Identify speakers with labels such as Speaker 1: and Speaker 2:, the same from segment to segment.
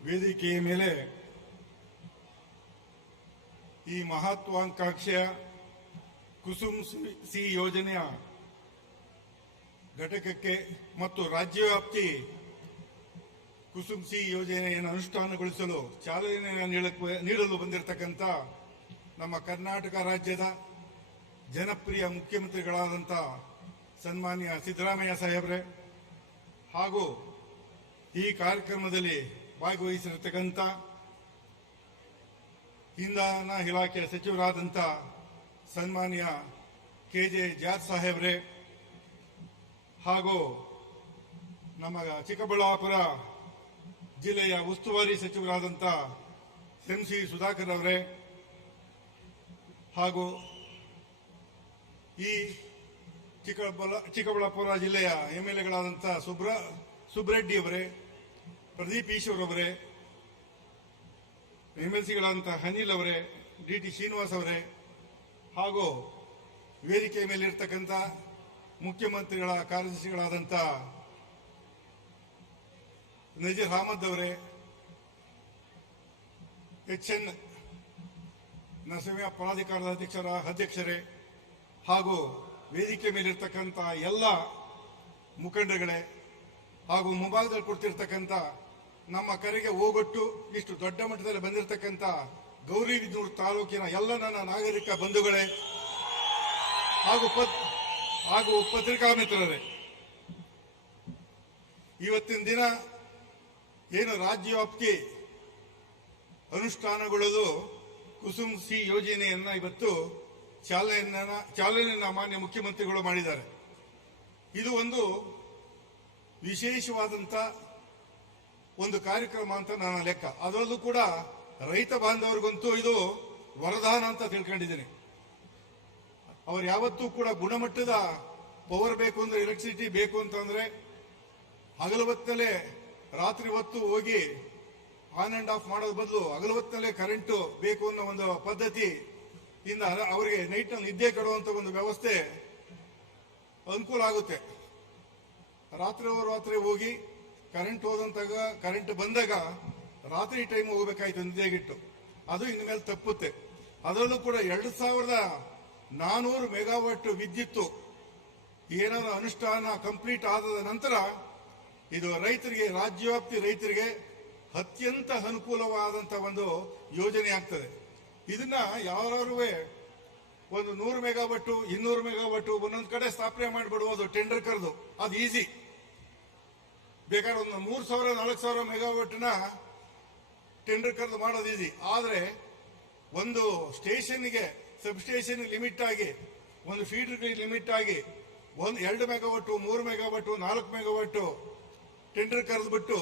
Speaker 1: ವೇದಿಕೆಯ ಮೇಲೆ ಈ ಮಹತ್ವಾಕಾಂಕ್ಷೆಯ ಕುಸುಮ್ ಸಿ ಯೋಜನೆಯ ಘಟಕಕ್ಕೆ ಮತ್ತು ರಾಜ್ಯವ್ಯಾಪ್ತಿ ಕುಸುಮ್ ಸಿ ಯೋಜನೆಯನ್ನು ಅನುಷ್ಠಾನಗೊಳಿಸಲು ಚಾಲನೆ ನೀಡಲು ಬಂದಿರತಕ್ಕಂಥ ನಮ್ಮ ಕರ್ನಾಟಕ ರಾಜ್ಯದ ಜನಪ್ರಿಯ ಮುಖ್ಯಮಂತ್ರಿಗಳಾದಂಥ ಸನ್ಮಾನ್ಯ ಸಿದ್ದರಾಮಯ್ಯ ಸಾಹೇಬ್ರೆ ಹಾಗೂ ಈ ಕಾರ್ಯಕ್ರಮದಲ್ಲಿ ಭಾಗವಹಿಸಿರತಕ್ಕಂಥ ಇಂಧನ ಇಲಾಖೆಯ ಸಚಿವರಾದಂಥ ಸನ್ಮಾನ್ಯ ಕೆ ಜೆ ಜಾದ್ ಸಾಹೇಬ್ರೆ ಹಾಗೂ ನಮ್ಮ ಚಿಕ್ಕಬಳ್ಳಾಪುರ ಜಿಲ್ಲೆಯ ಉಸ್ತುವಾರಿ ಸಚಿವರಾದಂಥ ಎಂ ಸಿ ಸುಧಾಕರ್ ಅವರೇ ಹಾಗೂ ಈ ಚಿಕ್ಕಬಳ್ಳಾ ಚಿಕ್ಕಬಳ್ಳಾಪುರ ಜಿಲ್ಲೆಯ ಎಂ ಎಲ್ ಎಗಳಾದಂಥ ಸುಬ್ರ ಸುಬ್ರೆಡ್ಡಿ ಅವರೇ ಪ್ರದೀಪ್ ಈಶ್ವರ್ ಅವರೇ ಎಂ ಎಲ್ ಅನಿಲ್ ಅವರೇ, ಡಿ ಟಿ ಶ್ರೀನಿವಾಸ್ ಅವರೇ, ಹಾಗೂ ವೇದಿಕೆ ಮೇಲಿರ್ತಕ್ಕಂಥ ಮುಖ್ಯಮಂತ್ರಿಗಳ ಕಾರ್ಯದರ್ಶಿಗಳಾದಂಥ ನಜೀರ್ ಅಹಮದ್ ಅವರೇ ಎಚ್ ಎನ್ ನರಸಿಂಹ ಪ್ರಾಧಿಕಾರದ ಅಧ್ಯಕ್ಷರ ಅಧ್ಯಕ್ಷರೇ, ಹಾಗೂ ವೇದಿಕೆ ಮೇಲಿರ್ತಕ್ಕಂಥ ಎಲ್ಲ ಮುಖಂಡಗಳೇ ಹಾಗೂ ಮುಂಭಾಗದಲ್ಲಿ ಕೊಡ್ತಿರ್ತಕ್ಕಂಥ ನಮ್ಮ ಕರೆಗೆ ಹೋಗೊಟ್ಟು ಇಷ್ಟು ದೊಡ್ಡ ಮಟ್ಟದಲ್ಲಿ ಬಂದಿರತಕ್ಕಂಥ ಗೌರಿಬಿದನೂರು ತಾಲೂಕಿನ ಎಲ್ಲ ನನ್ನ ನಾಗರಿಕ ಬಂಧುಗಳೇ ಹಾಗೂ ಹಾಗೂ ಪತ್ರಿಕಾ ಮಿತ್ರರೇ. ಇವತ್ತಿನ ದಿನ ಏನು ರಾಜ್ಯ ವ್ಯಾಪ್ತಿ ಅನುಷ್ಠಾನಗೊಳ್ಳಲು ಕುಸುಮ್ ಸಿ ಯೋಜನೆಯನ್ನ ಇವತ್ತು ಚಾಲನೆಯನ್ನ ಚಾಲನೆಯನ್ನ ಮಾನ್ಯ ಮುಖ್ಯಮಂತ್ರಿಗಳು ಮಾಡಿದ್ದಾರೆ. ಇದು ಒಂದು ವಿಶೇಷವಾದಂತ ಒಂದು ಕಾರ್ಯಕ್ರಮ ಅಂತ ನನ್ನ ಲೆಕ್ಕ. ಅದರಲ್ಲೂ ಕೂಡ ರೈತ ಬಾಂಧವರಿಗಂತೂ ಇದು ವರದಾನ ಅಂತ ತಿಳ್ಕೊಂಡಿದ್ದೀನಿ. ಅವ್ರು ಯಾವತ್ತೂ ಕೂಡ ಗುಣಮಟ್ಟದ ಪವರ್ ಬೇಕು ಅಂದ್ರೆ ಎಲೆಕ್ಟ್ರಿಸಿಟಿ ಬೇಕು ಅಂತಂದ್ರೆ ಹಗಲು ಹೊತ್ತಲ್ಲೇ ರಾತ್ರಿ ಹೊತ್ತು ಹೋಗಿ ಆನ್ ಅಂಡ್ ಆಫ್ ಮಾಡೋದ್ ಬದಲು ಹಗಲು ಹೊತ್ತಲ್ಲೇ ಕರೆಂಟ್ ಬೇಕು ಅನ್ನೋ ಒಂದು ಪದ್ಧತಿ ಇಂದ ಅವರಿಗೆ ನೈಟ್ನಲ್ಲಿ ನಿದ್ದೆ ಕೊಡುವಂತ ಒಂದು ವ್ಯವಸ್ಥೆ ಅನುಕೂಲ ಆಗುತ್ತೆ. ರಾತ್ರಿ ರಾತ್ರಿ ಹೋಗಿ ಕರೆಂಟ್ ಹೋದಂತಾಗ ಕರೆಂಟ್ ಬಂದಾಗ ರಾತ್ರಿ ಟೈಮ್ ಹೋಗ್ಬೇಕಾಯ್ತು, ನಿದ್ದೆಗಿಟ್ಟು. ಅದು ಇನ್ಮೇಲೆ ತಪ್ಪುತ್ತೆ. ಅದರಲ್ಲೂ ಕೂಡ ಎರಡು ಸಾವಿರದ ನಾನೂರು ಮೆಗಾವಾಟ್ ವಿದ್ಯುತ್ತು ಏನಾದರೂ ಅನುಷ್ಠಾನ ಕಂಪ್ಲೀಟ್ ಆದ ನಂತರ ಇದು ರೈತರಿಗೆ, ರಾಜ್ಯವ್ಯಾಪ್ತಿ ರೈತರಿಗೆ ಅತ್ಯಂತ ಅನುಕೂಲವಾದಂತ ಒಂದು ಯೋಜನೆ ಆಗ್ತದೆ. ಇದನ್ನ ಯಾರು ಒಂದು ನೂರು ಮೆಗಾವಟ್ಟು ಇನ್ನೂರು ಮೆಗಾವಟ್ಟು ಒಂದೊಂದು ಕಡೆ ಸ್ಥಾಪನೆ ಮಾಡಿಬಿಡ್ಬೋದು ಟೆಂಡರ್ ಕರೆದು. ಅದು ಈಸಿ ಬೇಕಾದ್ರೆ ಒಂದು ಮೂರು ಸಾವಿರ, ನಾಲ್ಕು ಸಾವಿರ ಮೆಗಾವಟ್ನ ಟೆಂಡರ್ ಕರೆದು ಮಾಡೋದು ಆದ್ರೆ ಒಂದು ಸಬ್ ಸ್ಟೇಷನ್ ಲಿಮಿಟ್ ಆಗಿ, ಒಂದು ಫೀಡರ್ಗೆ ಲಿಮಿಟ್ ಆಗಿ, ಒಂದು ಎರಡು ಮೆಗಾವಟ್ಟು ಮೂರು ಮೆಗಾವಟ್ಟು ನಾಲ್ಕು ಮೆಗಾವಟ್ಟು ಟೆಂಡರ್ ಕರೆದ್ಬಿಟ್ಟು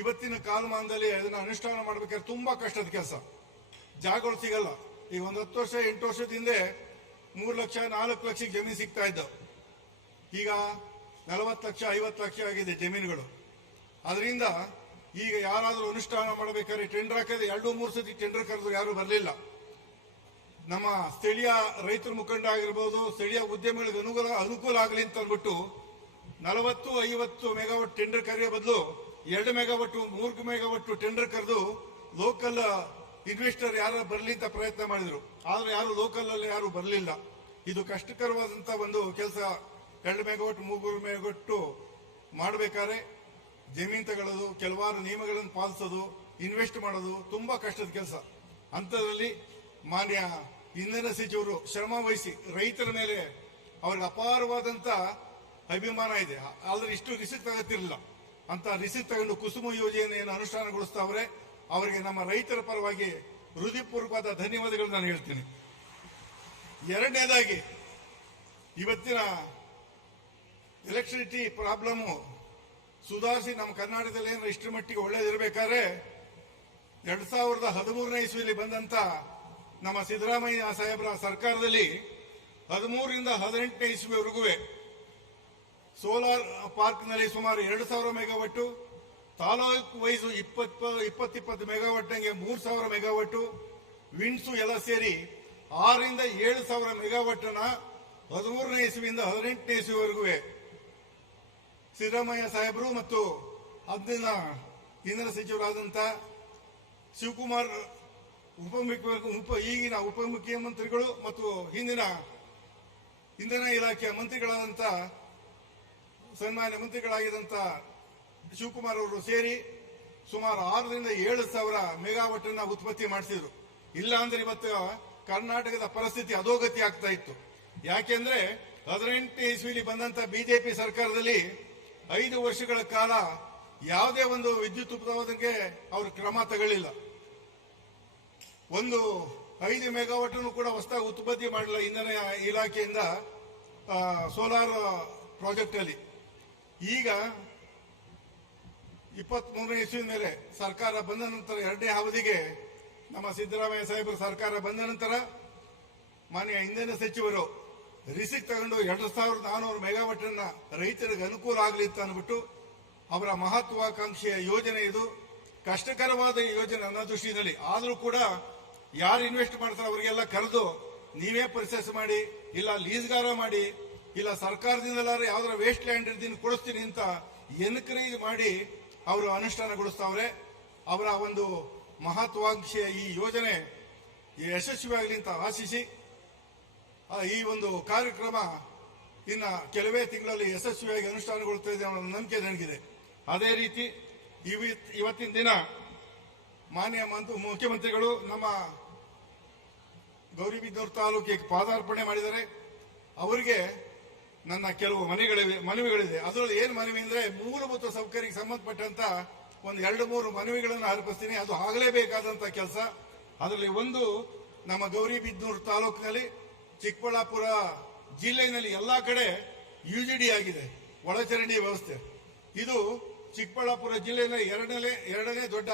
Speaker 1: ಇವತ್ತಿನ ಕಾಲಮಾನದಲ್ಲಿ ಅದನ್ನ ಅನುಷ್ಠಾನ ಮಾಡಬೇಕಾದ್ರೆ ತುಂಬಾ ಕಷ್ಟದ ಕೆಲಸ. ಜಾಗಗಳು ಸಿಗಲ್ಲ. ಈಗ ಒಂದು ಹತ್ತು ವರ್ಷ, ಎಂಟು ವರ್ಷದ ಹಿಂದೆ ಮೂರು ಲಕ್ಷ, ನಾಲ್ಕು ಲಕ್ಷಕ್ಕೆ ಜಮೀನು ಸಿಗ್ತಾ ಇದ್ದವು. ಈಗ ನಲವತ್ತು ಲಕ್ಷ, ಐವತ್ತು ಲಕ್ಷ ಆಗಿದೆ ಜಮೀನುಗಳು. ಅದರಿಂದ ಈಗ ಯಾರಾದರೂ ಅನುಷ್ಠಾನ ಮಾಡಬೇಕಾದ್ರೆ ಟೆಂಡರ್ ಹಾಕಿದ್ರೆ ಎರಡು, ಮೂರು ಸತಿ ಟೆಂಡರ್ ಕರೆದು ಯಾರು ಬರಲಿಲ್ಲ. ನಮ್ಮ ಸ್ಥಳೀಯ ರೈತರ ಮುಖಂಡ ಆಗಿರ್ಬೋದು, ಸ್ಥಳೀಯ ಉದ್ಯಮಿಗಳಿಗೆ ಅನುಕೂಲ ಅನುಕೂಲ ಆಗಲಿ ಅಂತ ಅಂದ್ಬಿಟ್ಟು ನಲವತ್ತು, ಐವತ್ತು ಮೆಗಾವಟ್ ಟೆಂಡರ್ ಕರೆಯೋ ಬದಲು ಎರಡು ಮೆಗಾವಟ್ಟು ಮೂರು ಮೆಗಾವಟ್ಟು ಟೆಂಡರ್ ಕರೆದು ಲೋಕಲ್ ಇನ್ವೆಸ್ಟರ್ ಯಾರು ಬರಲಿ ಅಂತ ಪ್ರಯತ್ನ ಮಾಡಿದ್ರು. ಆದರೆ ಯಾರು ಲೋಕಲ್ ಅಲ್ಲಿ ಯಾರು ಬರಲಿಲ್ಲ. ಇದು ಕಷ್ಟಕರವಾದಂಥ ಒಂದು ಕೆಲಸ ಎರಡು ಮೆಗಾವಟ್, ಮೂರು ಮೆಗಾವಟ್ಟು ಮಾಡಬೇಕಾದ್ರೆ ಜಮೀನು ತಗೊಳ್ಳೋದು ಕೆಲವಾರು ನಿಯಮಗಳನ್ನು ಪಾಲಿಸೋದು ಇನ್ವೆಸ್ಟ್ ಮಾಡೋದು ತುಂಬಾ ಕಷ್ಟದ ಕೆಲಸ. ಅಂಥದ್ರಲ್ಲಿ ಮಾನ್ಯ ಇಂಧನ ಸಚಿವರು ಶ್ರಮ ವಹಿಸಿ ರೈತರ ಮೇಲೆ ಅವ್ರಿಗೆ ಅಪಾರವಾದಂತ ಅಭಿಮಾನ ಇದೆ. ಆದ್ರೆ ಇಷ್ಟು ರಿಸಿಕ್ ತಗತ್ತಿರಲಿಲ್ಲ. ಅಂತ ರಿಸಿಕ್ ತಗೊಂಡು ಕುಸುಮ ಯೋಜನೆಯನ್ನು ಅನುಷ್ಠಾನಗೊಳಿಸ್ತಾವ್ರೆ, ಅವರಿಗೆ ನಮ್ಮ ರೈತರ ಪರವಾಗಿ ಹೃದಯಪೂರ್ವಕವಾದ ಧನ್ಯವಾದಗಳು ನಾನು ಹೇಳ್ತೀನಿ. ಎರಡನೇದಾಗಿ, ಇವತ್ತಿನ ಎಲೆಕ್ಟ್ರಿಸಿಟಿ ಪ್ರಾಬ್ಲಮ್ ಸುಧಾರಿಸಿ ನಮ್ಮ ಕರ್ನಾಟಕದಲ್ಲಿ ಏನು ಇಷ್ಟರ ಮಟ್ಟಿಗೆ ಒಳ್ಳೇದಿರಬೇಕಾದ್ರೆ, ಎರಡ್ ಸಾವಿರದ ಹದಿಮೂರನೇ ಇಸ್ವಿಯಲ್ಲಿ ಬಂದಂತ ನಮ್ಮ ಸಿದ್ದರಾಮಯ್ಯ ಸಾಹೇಬರ ಸರ್ಕಾರದಲ್ಲಿ ಹದಿಮೂರರಿಂದ ಹದಿನೆಂಟನೇ ಇಸ್ವಿವರೆಗೂ ಸೋಲಾರ್ ಪಾರ್ಕ್ನಲ್ಲಿ ಸುಮಾರು ಎರಡು ಸಾವಿರ ಮೆಗಾವಟ್ಟು ತಾಲೂಕು ವೈಸು ಇಪ್ಪತ್ತು, ಇಪ್ಪತ್ತಿಪ್ಪತ್ತು ಮೆಗಾವಟ್ ನಂಗೆ ಮೂರು ಸಾವಿರ ಮೆಗಾವಟ್ಟು ವಿಂಡ್ಸು ಎಲ್ಲ ಸೇರಿ ಆರರಿಂದ ಏಳು ಸಾವಿರ ಮೆಗಾವಟ್ನ ಹದಿಮೂರನೇ ಇಸ್ವಿಯಿಂದ ಹದಿನೆಂಟನೇ ಇಸ್ವಿವರೆಗೂ ಸಿದ್ದರಾಮಯ್ಯ ಸಾಹೇಬರು ಮತ್ತು ಅಂದಿನ ಕೇಂದ್ರ ಸಚಿವರಾದಂಥ ಶಿವಕುಮಾರ್ ಉಪಮುಖ್ಯ ಉಪ ಈಗಿನ ಉಪಮುಖ್ಯಮಂತ್ರಿಗಳು ಮತ್ತು ಹಿಂದಿನ ಇಂಧನ ಇಲಾಖೆಯ ಮಂತ್ರಿಗಳಾದಂಥ ಸನ್ಮಾನ್ಯ ಮಂತ್ರಿಗಳಾಗಿದ್ದಂಥ ಶಿವಕುಮಾರ್ ಅವರು ಸೇರಿ ಸುಮಾರು ಆರರಿಂದ ಏಳು ಸಾವಿರ ಮೆಗಾವಾಟ್ ಅನ್ನ ಉತ್ಪತ್ತಿ ಮಾಡಿಸಿದ್ರು. ಇಲ್ಲ ಅಂದ್ರೆ ಇವತ್ತು ಕರ್ನಾಟಕದ ಪರಿಸ್ಥಿತಿ ಅಧೋಗತಿ ಆಗ್ತಾ ಇತ್ತು. ಯಾಕೆಂದ್ರೆ ಹದಿನೆಂಟು ಇಸ್ವಿಲಿ ಬಂದಂತ ಬಿಜೆಪಿ ಸರ್ಕಾರದಲ್ಲಿ ಐದು ವರ್ಷಗಳ ಕಾಲ ಯಾವುದೇ ಒಂದು ವಿದ್ಯುತ್ ಉತ್ಪಾದನೆಗೆ ಅವರು ಕ್ರಮ ತಗೊಳ್ಳಿಲ್ಲ. ಒಂದು ಐದು ಮೆಗಾವಾಟ್ ಕೂಡ ಹೊಸದಾಗಿ ಉತ್ಪತ್ತಿ ಮಾಡಲಿಲ್ಲ ಇಂಧನ ಇಲಾಖೆಯಿಂದ ಸೋಲಾರ್ ಪ್ರಾಜೆಕ್ಟ್ ಅಲ್ಲಿ ಈಗ ಇಪ್ಪತ್ತ್ ಮೂರನೇ ಇಸ್ವಿ ಮೇಲೆ ಸರ್ಕಾರ ಬಂದ ನಂತರ ಎರಡನೇ ಅವಧಿಗೆ ನಮ್ಮ ಸಿದ್ದರಾಮಯ್ಯ ಸಾಹೇಬರ ಸರ್ಕಾರ ಬಂದ ನಂತರ ಮಾನ್ಯ ಇಂಧನ ಸಚಿವರು ರಿಸಿಕ್ ತಗೊಂಡು ಎರಡು ಸಾವಿರದ ನಾನೂರು ಅನ್ನ ರೈತರಿಗೆ ಅನುಕೂಲ ಆಗಲಿ ಅಂತ ಅಂದ್ಬಿಟ್ಟು ಅವರ ಮಹತ್ವಾಕಾಂಕ್ಷೆಯ ಯೋಜನೆ ಇದು. ಕಷ್ಟಕರವಾದ ಯೋಜನೆ ಅನ್ನೋ ದೃಷ್ಟಿಯಲ್ಲಿ. ಆದರೂ ಕೂಡ ಯಾರು ಇನ್ವೆಸ್ಟ್ ಮಾಡ್ತಾರೆ ಅವರಿಗೆಲ್ಲ ಕರೆದು ನೀವೇ ಪ್ರೊಸೆಸ್ ಮಾಡಿ, ಇಲ್ಲ ಲೀಸ್ಗಾರ ಮಾಡಿ, ಇಲ್ಲ ಸರ್ಕಾರದಿಂದಲಾರ ಯಾವ್ದಾರ ವೇಸ್ಟ್ ಲ್ಯಾಂಡ್ ಇರ್ತೀನಿ ಕೊಡಿಸ್ತೀನಿ ಅಂತ ಎನ್ಕರೇಜ್ ಮಾಡಿ ಅವರು ಅನುಷ್ಠಾನಗೊಳಿಸ್ತಾವ್ರೆ. ಅವರ ಒಂದು ಮಹತ್ವಾಕಾಂಕ್ಷೆಯ ಈ ಯೋಜನೆ ಯಶಸ್ವಿಯಾಗಲಿ ಅಂತ ಆಶಿಸಿ. ಈ ಒಂದು ಕಾರ್ಯಕ್ರಮ ಇನ್ನ ಕೆಲವೇ ತಿಂಗಳಲ್ಲಿ ಯಶಸ್ವಿಯಾಗಿ ಅನುಷ್ಠಾನಗೊಳ್ಳುತ್ತದೆ ಅನ್ನೋ ನಂಬಿಕೆ ನನಗಿದೆ. ಅದೇ ರೀತಿ ಇವಿ- ಇವತ್ತಿನ ದಿನ ಮಾನ್ಯ ಮಂತ್- ಮುಖ್ಯಮಂತ್ರಿಗಳು ನಮ್ಮ ಗೌರಿಬಿದನೂರು ತಾಲೂಕಿಗೆ ಪಾದಾರ್ಪಣೆ ಮಾಡಿದ್ದಾರೆ. ಅವರಿಗೆ ನನ್ನ ಕೆಲವು ಮನೆಗಳಿವೆ, ಮನವಿಗಳಿದೆ. ಅದರಲ್ಲಿ ಏನು ಮನವಿ ಅಂದರೆ ಮೂಲಭೂತ ಸೌಕರ್ಯಕ್ಕೆ ಸಂಬಂಧಪಟ್ಟಂತ ಒಂದು ಎರಡು ಮೂರು ಮನವಿಗಳನ್ನು ಅರ್ಪಿಸ್ತೀನಿ. ಅದು ಆಗಲೇಬೇಕಾದಂಥ ಕೆಲಸ. ಅದರಲ್ಲಿ ಒಂದು ನಮ್ಮ ಗೌರಿಬಿದನೂರು ತಾಲೂಕಿನಲ್ಲಿ ಚಿಕ್ಕಬಳ್ಳಾಪುರ ಜಿಲ್ಲೆಯಲ್ಲಿ ಎಲ್ಲ ಕಡೆ ಯುಜಿಡಿ ಆಗಿದೆ, ಒಳಚರಂಡಿ ವ್ಯವಸ್ಥೆ. ಇದು ಚಿಕ್ಕಬಳ್ಳಾಪುರ ಜಿಲ್ಲೆಯಲ್ಲಿ ಎರಡನೇ ಎರಡನೇ ದೊಡ್ಡ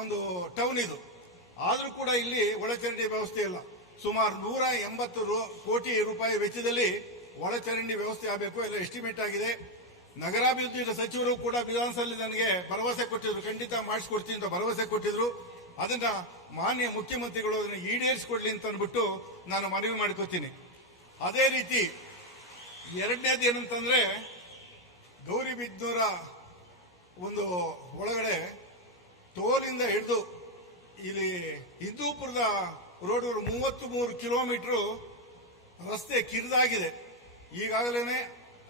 Speaker 1: ಒಂದು ಟೌನ್ ಇದು. ಆದರೂ ಕೂಡ ಇಲ್ಲಿ ಒಳಚರಂಡಿ ವ್ಯವಸ್ಥೆ ಇಲ್ಲ. ಸುಮಾರು ನೂರ ಎಂಬತ್ತು ಕೋಟಿ ರೂಪಾಯಿ ವೆಚ್ಚದಲ್ಲಿ ಒಳಚರಂಡಿ ವ್ಯವಸ್ಥೆ ಆಗಬೇಕು, ಎಲ್ಲ ಎಸ್ಟಿಮೇಟ್ ಆಗಿದೆ. ನಗರಾಭಿವೃದ್ಧಿ ಸಚಿವರು ಕೂಡ ವಿಧಾನಸಭೆಯಲ್ಲಿ ನನಗೆ ಭರವಸೆ ಕೊಟ್ಟಿದ್ರು, ಖಂಡಿತ ಮಾಡಿಸ್ಕೊಡ್ತೀನಿ ಅಂತ ಭರವಸೆ ಕೊಟ್ಟಿದ್ರು. ಅದನ್ನ ಮಾನ್ಯ ಮುಖ್ಯಮಂತ್ರಿಗಳು ಅದನ್ನ ಈಡೇರಿಸಿಕೊಡ್ಲಿ ಅಂತ ಅಂದ್ಬಿಟ್ಟು ನಾನು ಮನವಿ ಮಾಡ್ಕೋತೀನಿ. ಅದೇ ರೀತಿ ಎರಡನೇದು ಏನಂತಂದ್ರೆ ಗೌರಿಬಿದ್ನೂರ ಒಂದು ಒಳಗಡೆ ತೋಲಿಂದ ಹಿಡಿದು ಇಲ್ಲಿ ಹಿಂದೂಪುರದ ರೋಡ್ ಮೂವತ್ತು ಮೂರು ಕಿಲೋಮೀಟರ್ ರಸ್ತೆ ಕಿರಿದಾಗಿದೆ. ಈಗಾಗಲೇ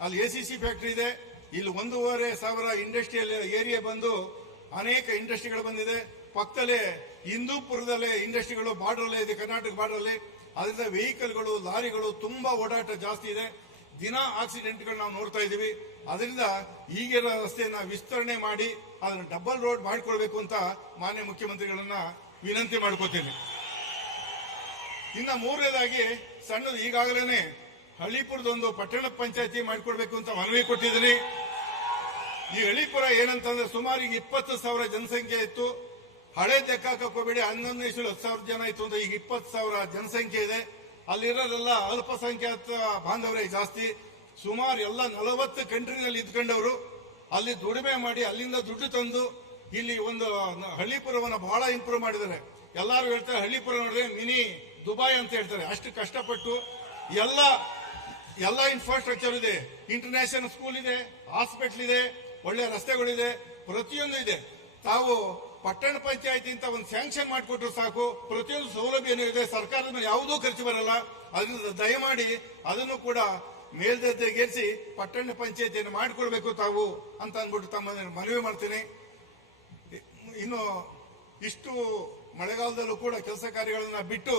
Speaker 1: ಅಲ್ಲಿ ಎ ಸಿ ಸಿ ಫ್ಯಾಕ್ಟ್ರಿ ಇದೆ. ಇಲ್ಲಿ ಒಂದೂವರೆ ಸಾವಿರ ಇಂಡಸ್ಟ್ರಿಯಲ್ ಏರಿಯಾ ಬಂದು ಅನೇಕ ಇಂಡಸ್ಟ್ರಿಗಳು ಬಂದಿದೆ. ಪಕ್ಕದಲ್ಲೇ ಹಿಂದೂಪುರದಲ್ಲೇ ಇಂಡಸ್ಟ್ರಿಗಳು ಬಾರ್ಡರ್ ಇದೆ, ಕರ್ನಾಟಕ ಬಾರ್ಡರ್ ಅಲ್ಲಿ ಅದರಿಂದ ವೆಹಿಕಲ್ಗಳು, ಲಾರಿಗಳು ತುಂಬಾ ಓಡಾಟ ಜಾಸ್ತಿ ಇದೆ. ದಿನ ಆಕ್ಸಿಡೆಂಟ್ಗಳು ನಾವು ನೋಡ್ತಾ ಇದ್ದೀವಿ. ಅದರಿಂದ ಈಗಿರೋ ರಸ್ತೆಯನ್ನ ವಿಸ್ತರಣೆ ಮಾಡಿ, ಅದನ್ನ ಡಬಲ್ ರೋಡ್ ಮಾಡಿಕೊಳ್ಬೇಕು ಅಂತ ಮಾನ್ಯ ಮುಖ್ಯಮಂತ್ರಿಗಳನ್ನ ವಿನಂತಿ ಮಾಡ್ಕೋತೀನಿ. ಇನ್ನ ಮೂರನೇದಾಗಿ, ಸಣ್ಣದು ಈಗಾಗಲೇ ಹಳ್ಳಿಪುರದೊಂದು ಪಟ್ಟಣ ಪಂಚಾಯತಿ ಮಾಡಿಕೊಡ್ಬೇಕು ಅಂತ ಮನವಿ ಕೊಟ್ಟಿದ್ದೀನಿ. ಈ ಹಳ್ಳಿಪುರ ಏನಂತಂದ್ರೆ ಸುಮಾರು ಈಗ ಇಪ್ಪತ್ತು ಸಾವಿರ ಜನಸಂಖ್ಯೆ ಇತ್ತು. ಹಳೆ ಲೆಕ್ಕ ಹೋಗಬೇಡಿ ಹನ್ನೊಂದು ಇಷ್ಟು ಹತ್ತು ಸಾವಿರ ಜನ ಇತ್ತು ಅಂದ್ರೆ ಈಗ ಇಪ್ಪತ್ತು ಸಾವಿರ ಜನಸಂಖ್ಯೆ ಇದೆ. ಅಲ್ಲಿರೋರೆಲ್ಲ ಅಲ್ಪಸಂಖ್ಯಾತ ಬಾಂಧವರೇ ಜಾಸ್ತಿ. ಸುಮಾರು ಎಲ್ಲ ನಲವತ್ತು ಕಂಟ್ರಿನಲ್ಲಿ ಇದ್ಕೊಂಡವರು. ಅಲ್ಲಿ ದುಡಿಮೆ ಮಾಡಿ ಅಲ್ಲಿಂದ ದುಡ್ಡು ತಂದು ಇಲ್ಲಿ ಒಂದು ಹಳ್ಳಿಪುರವನ್ನು ಹಳ್ಳಿಪುರವನ್ನ ಬಹಳ ಇಂಪ್ರೂವ್ ಮಾಡಿದ್ದಾರೆ. ಎಲ್ಲರೂ ಹೇಳ್ತಾರೆ, ಹಳ್ಳಿಪುರ ನೋಡಿದ್ರೆ ಮಿನಿ ದುಬಾಯ್ ಅಂತ ಹೇಳ್ತಾರೆ. ಅಷ್ಟು ಕಷ್ಟಪಟ್ಟು ಎಲ್ಲ ಎಲ್ಲ ಇನ್ಫ್ರಾಸ್ಟ್ರಕ್ಚರ್ ಇದೆ. ಇಂಟರ್ನ್ಯಾಷನಲ್ ಸ್ಕೂಲ್ ಇದೆ ಹಾಸ್ಪಿಟಲ್ ಇದೆ, ಒಳ್ಳೆ ರಸ್ತೆಗಳಿದೆ, ಪ್ರತಿಯೊಂದು ಇದೆ. ತಾವು ಪಟ್ಟಣ ಪಂಚಾಯತಿ ಅಂತ ಒಂದು ಸ್ಯಾಂಕ್ಷನ್ ಮಾಡಿಕೊಟ್ರೆ ಸಾಕು. ಪ್ರತಿಯೊಂದು ಸೌಲಭ್ಯನೂ ಏನಿದೆ ಸರ್ಕಾರದ ಮೇಲೆ ಯಾವುದೂ ಖರ್ಚು ಬರಲ್ಲ. ಅದರಿಂದ ದಯಮಾಡಿ ಅದನ್ನು ಕೂಡ ಮೇಲ್ದರ್ಜೆಗೇರಿಸಿ ಪಟ್ಟಣ ಪಂಚಾಯತಿಯನ್ನು ಮಾಡಿಕೊಡ್ಬೇಕು ತಾವು ಅಂತ ಅಂದ್ಬಿಟ್ಟು ತಮ್ಮ ಮನವಿ ಮಾಡ್ತೀನಿ. ಇನ್ನು ಇಷ್ಟು ಮಳೆಗಾಲದಲ್ಲೂ ಕೂಡ ಕೆಲಸ ಕಾರ್ಯಗಳನ್ನ ಬಿಟ್ಟು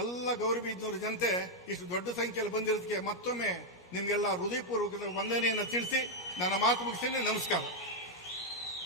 Speaker 1: ಎಲ್ಲ ಗೌರವಿದ್ದವರು ಜನತೆ ಇಷ್ಟು ದೊಡ್ಡ ಸಂಖ್ಯೆಯಲ್ಲಿ ಬಂದಿರೋದಕ್ಕೆ ಮತ್ತೊಮ್ಮೆ ನಿಮಗೆಲ್ಲ ಹೃದಯಪೂರ್ವಕದ ವಂದನೆಯನ್ನು ತಿಳಿಸಿ ನನ್ನ ಮಾತು ಮುಗಿಸ್ತೀನಿ. ನಮಸ್ಕಾರ.